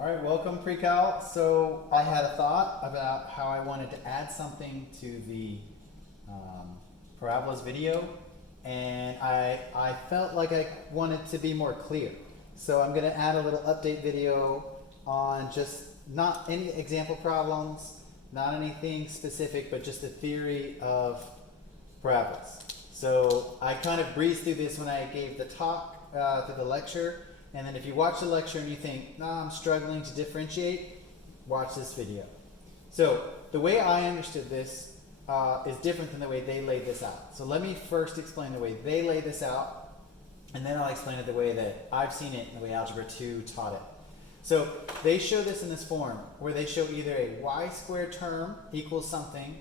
All right, welcome pre-cal. So I had a thought about how I wanted to add something to the Parabolas video, and I felt like I wanted to be more clear. So I'm going to add a little update video on just not any example problems, not anything specific, but just the theory of parabolas. So I kind of breezed through this when I gave the talk through the lecture. And then if you watch the lecture and you think, no, I'm struggling to differentiate, watch this video. So the way I understood this is different than the way they laid this out. So let me first explain the way they lay this out, and then I'll explain it the way that I've seen it and the way Algebra 2 taught it. So they show this in this form, where they show either a y squared term equals something,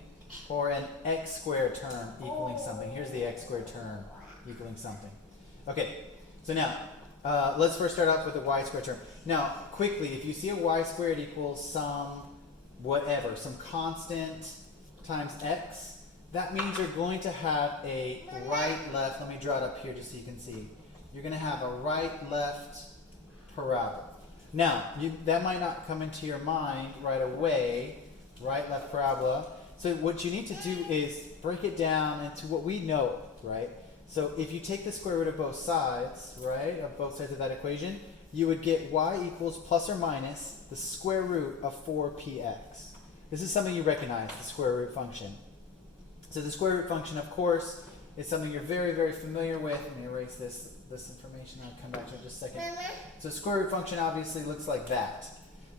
or an x squared term equaling something. Here's the x squared term equaling something. Okay, so now, let's first start off with the y squared term. Now, quickly, if you see a y squared equals some whatever, some constant times x, that means you're going to have a right-left, let me draw it up here just so you can see. You're going to have a right-left parabola. Now, that might not come into your mind right away, right-left parabola. So what you need to do is break it down into what we know, right? So if you take the square root of both sides, right, of both sides of that equation, you would get y equals plus or minus the square root of 4px. This is something you recognize, the square root function. So the square root function, of course, is something you're very, very familiar with. Let me erase this information. I'll come back to it in just a second. So square root function obviously looks like that.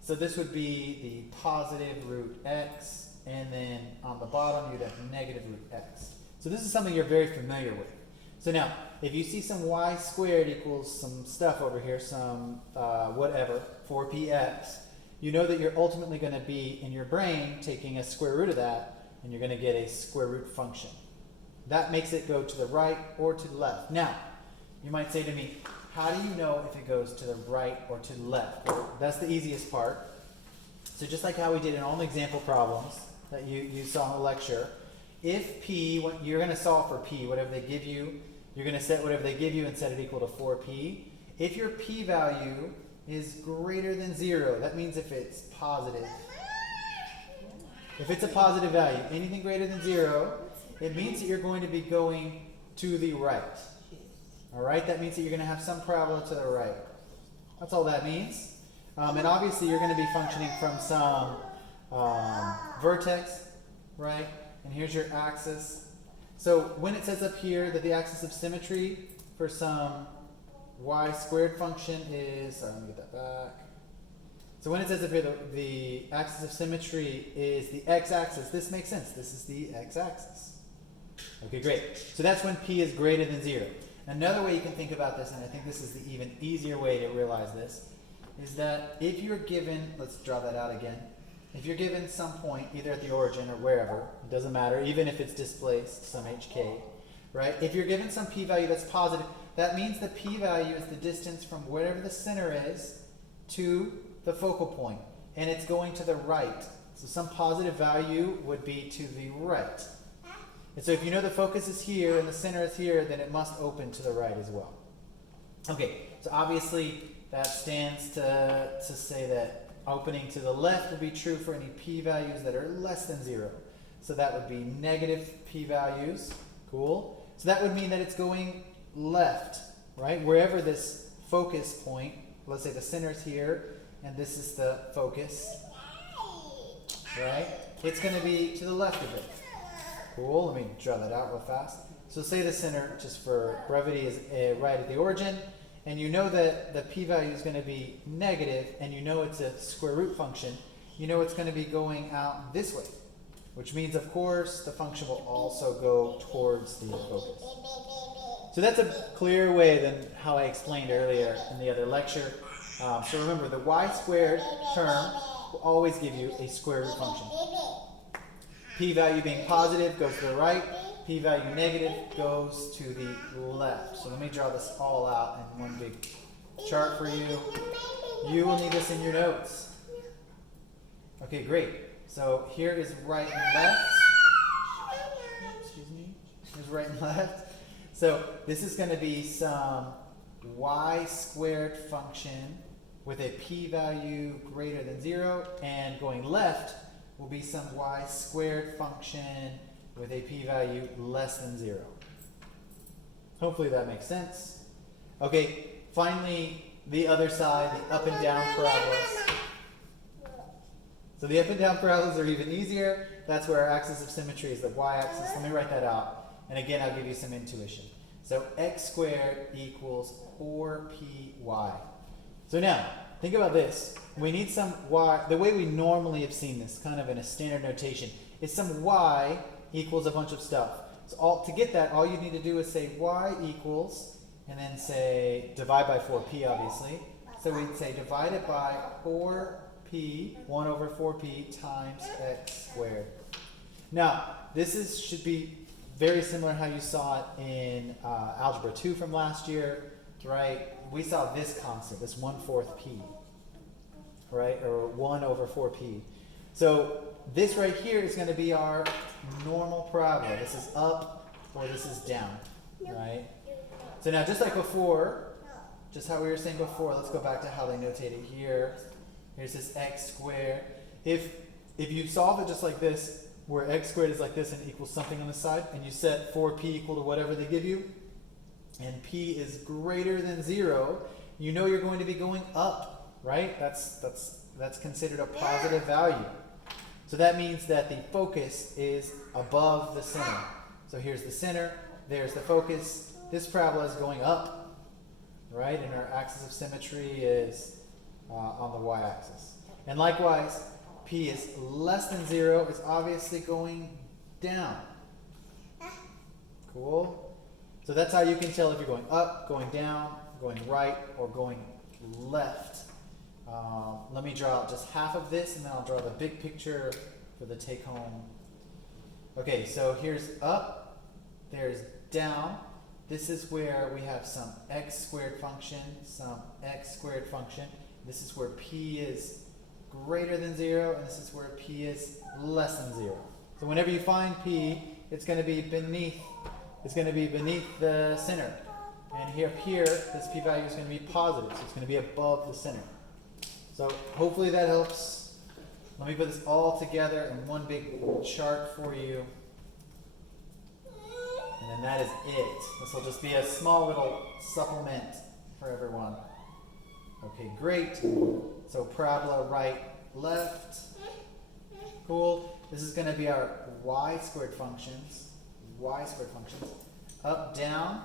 So this would be the positive root x, and then on the bottom you'd have negative root x. So this is something you're very familiar with. So now, if you see some y squared equals some stuff over here, some whatever, 4px, you know that you're ultimately going to be, in your brain, taking a square root of that, and you're going to get a square root function. That makes it go to the right or to the left. Now, you might say to me, how do you know if it goes to the right or to the left? Well, that's the easiest part. So just like how we did in all the example problems that you saw in the lecture, if p, you're going to solve for p, whatever they give you, you're going to set whatever they give you and set it equal to 4p. If your p value is greater than 0, that means if it's positive. If it's a positive value, anything greater than 0, it means that you're going to be going to the right. All right, that means that you're going to have some parabola to the right. That's all that means. And obviously you're going to be functioning from some vertex, right? And here's your axis. So when it says up here that the axis of symmetry for some y squared function is, sorry, let me get that back. So when it says up here the axis of symmetry is the x-axis, this makes sense. This is the x-axis. Okay, great. So that's when p is greater than 0. Another way you can think about this, and I think this is the even easier way to realize this, is that if you're given, let's draw that out again. If you're given some point, either at the origin or wherever, it doesn't matter, even if it's displaced, some hk, right? If you're given some p-value that's positive, that means the p-value is the distance from wherever the center is to the focal point, and it's going to the right. So some positive value would be to the right. And so if you know the focus is here and the center is here, then it must open to the right as well. Okay, so obviously that stands to say that opening to the left would be true for any p-values that are less than 0. So that would be negative p-values. Cool. So that would mean that it's going left, right? Wherever this focus point, let's say the center's here, and this is the focus, right? It's going to be to the left of it. Cool. Let me draw that out real fast. So say the center, just for brevity, is right at the origin. And you know that the p-value is going to be negative, and you know it's a square root function, you know it's going to be going out this way, which means, of course, the function will also go towards the focus. So that's a clearer way than how I explained earlier in the other lecture. So remember, the y squared term will always give you a square root function. P-value being positive goes to the right. P-value negative goes to the left. So let me draw this all out in one big chart for you. You will need this in your notes. Okay, great. So here is right and left. Excuse me. Here's right and left. So this is going to be some y squared function with a p-value greater than 0, and going left will be some y squared function with a p-value less than 0. Hopefully that makes sense. Okay, finally, the other side, the up and down parabolas. So the up and down parabolas are even easier. That's where our axis of symmetry is the y-axis. Let me write that out. And again, I'll give you some intuition. So x squared equals 4py. So now, think about this. We need some y. The way we normally have seen this, kind of in a standard notation, is some y equals a bunch of stuff. So to get that, all you need to do is say y equals, and then say divide by 4p, obviously. So we'd say divided by 4p, 1 over 4p times x squared. Now, this should be very similar to how you saw it in Algebra 2 from last year, right? We saw this constant, this 1/4 p, right? Or 1 over 4p. So this right here is going to be our normal parabola. This is up or this is down, right? So now, just like before, just how we were saying before, let's go back to how they notate it here. Here's this x squared. If you solve it just like this, where x squared is like this and equals something on the side, and you set 4p equal to whatever they give you, and p is greater than 0, you know you're going to be going up, right? That's considered a positive value. So that means that the focus is above the center. So here's the center, there's the focus. This parabola is going up, right? And our axis of symmetry is on the y-axis. And likewise, p is less than 0 is obviously going down. Cool? So that's how you can tell if you're going up, going down, going right, or going left. Let me draw just half of this, and then I'll draw the big picture for the take-home. Okay, so here's up, there's down. This is where we have some x squared function, some x squared function. This is where p is greater than 0, and this is where p is less than 0. So whenever you find p, it's going to be beneath the center. And here, this p-value is going to be positive, so it's going to be above the center. So hopefully that helps. Let me put this all together in one big chart for you. And then that is it. This will just be a small little supplement for everyone. Okay, great. So parabola right, left. Cool. This is going to be our y squared functions. Up, down.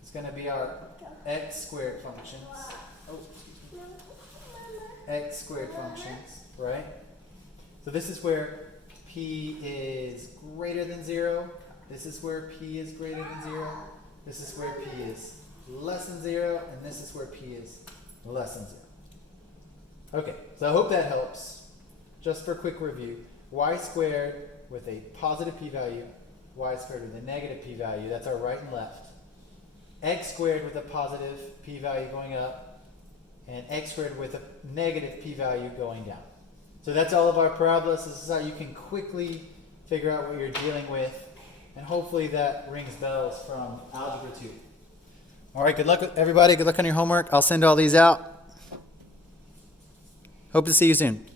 It's going to be our x squared functions. X squared functions, right? So this is where p is greater than 0. This is where p is greater than 0. This is where p is less than 0. And this is where p is less than 0. Okay, so I hope that helps. Just for a quick review, y squared with a positive p-value, y squared with a negative p-value, that's our right and left. X squared with a positive p-value going up, and x squared with a negative p-value going down. So that's all of our parabolas. This is how you can quickly figure out what you're dealing with, and hopefully that rings bells from Algebra 2. All right, good luck, everybody. Good luck on your homework. I'll send all these out. Hope to see you soon.